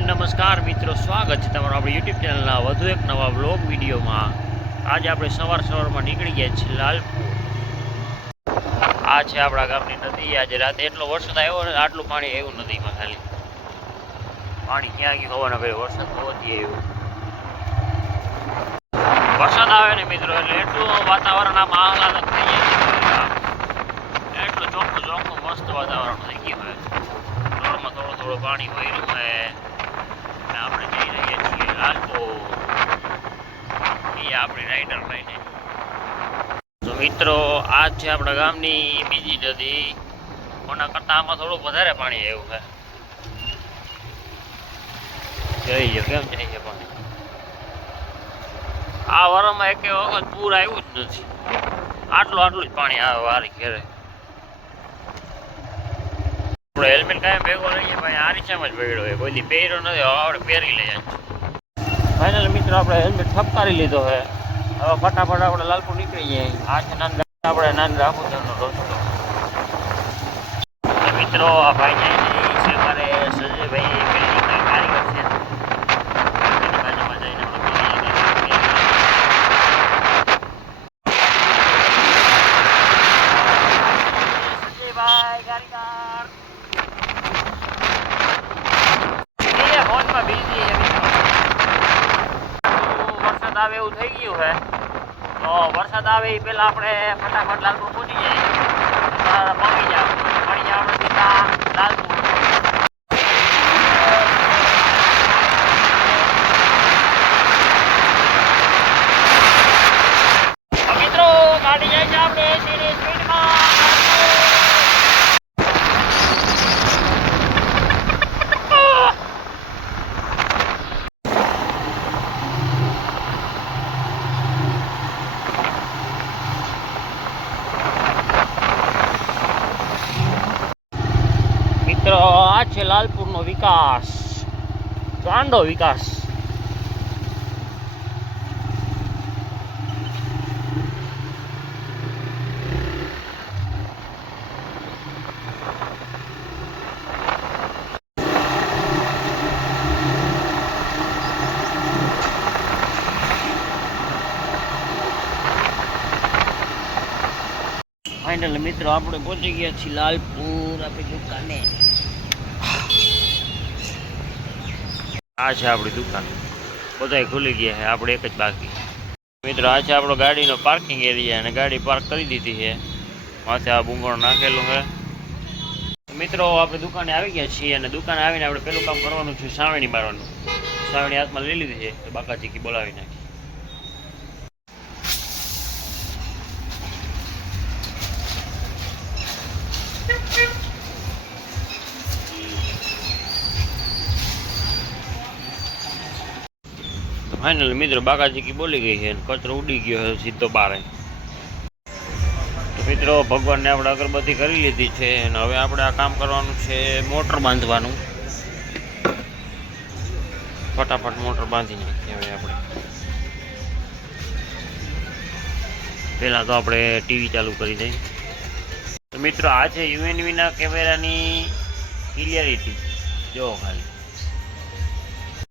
નમસ્કાર મિત્રો, સ્વાગત છે તમારું આપણી યુટ્યુબ ચેનલના વધુ એક નવા વ્લોગ વિડીયોમાં। આજે આપણે સવારમાં નીકળી ગયા છીએ લાલપુર। આ છે આપણા ગામની નદી। આજે રાતે એટલો વરસાદ આવ્યો ને, આટલું પાણી આવ્યું નદીમાં, ખાલી પાણી ક્યાં ગયું ખબર ન પડી। વરસાદ બહુ જ આવ્યો। વરસાદ આવે ને મિત્રો એટલે એટલું વાતાવરણ આમ આહલાદક થઈ જાય, એટલું ચોખ્ખું મસ્ત વાતાવરણ થઈ ગયું હોય। રોડમાં થોડું પાણી વહેલું હોય અને આપણે જઈ રહ્યા છીએ લાલપુર। એ આપણી રાઈડર લઈને। તો મિત્રો, આ છે આપણા ગામની બીજી નદી। કોના કરતાં આમાં થોડુંક વધારે પાણી આવ્યું છે। જઈએ કેમ જઈએ પાણી। આ વરમાં એક વખત પૂર આવ્યું જ નથી। આટલું જ પાણી આવે વારી ઘેરે। આપણે હેલ્મેટ કાંઈ ભેગો રહીએ ભાઈ, આ રીક્ષામાં જ બગડ્યો હોય, કોઈ દી પહેર્યો નથી, હવે આપણે પહેરી લઈએ। ફાઇનલ મિત્રો, આપણે હેલ્મેટ ઠપકારી લીધો છે। હવે ફટાફટ આપણે લાલપુર નીકળી જઈએ। આ છે આપણે નાન રાપુરનો રસ્તો। મિત્રો, આ ભાઈ જાય છે અમારે સંજયભાઈ બિલ્ડિંગના કારીગર છે। એની બાજુમાં જઈને આપણે સંજયભાઈ કારીગર ફોનમાં બિઝી છે। વરસાદ આવે એવું થઈ ગયું છે, તો વરસાદ આવે એ પહેલાં આપણે ફટાફટ લાલપુર પહોંચી જઈએ। મળી જાવ આપણે સીધા લાલપુર। મિત્રો, ગાડી જાય છે આપણે સીધી સ્પીડમાં। મિત્રો, આ છે લાલપુરનો વિકાસ, ગાંડો વિકાસ। ફાઇનલ મિત્રો, આપણે પહોંચી ગયા છીએ લાલપુર આપણી દુકાને। આ છે આપણી દુકાન, બધાય ખુલી ગયા છે, આપણે એક જ બાકી। મિત્રો, આ છે આપણો ગાડીનો પાર્કિંગ એરિયા અને ગાડી પાર્ક કરી દીધી છે। માથે આ બુંગળ નાખેલું છે। મિત્રો, આપણે દુકાને આવી ગયા છીએ અને દુકાને આવીને આપણે પેલું કામ કરવાનું છે, સાવણી મારવાનું। સાવણી હાથમાં લઈ લીધી છે, તો બાકાચીકી બોલાવી નાખી। ફાઇનલ મિત્રો, બાકાચીકી બોલી ગઈ છે, કચરો ઉડી ગયો છે સીધો બારે। તો મિત્રો, ભગવાનને આપણે અગરબત્તી કરી લીધી છે અને હવે આપણે આ કામ કરવાનું છે, મોટર બાંધવાનું। ફટાફટ મોટર બાંધી નાખીએ હવે આપણે। પહેલાં તો આપણે ટીવી ચાલુ કરી દઈએ। તો મિત્રો, આ છે યુએનવીના કેમેરાની ક્લિયરિટી, જો ખાલી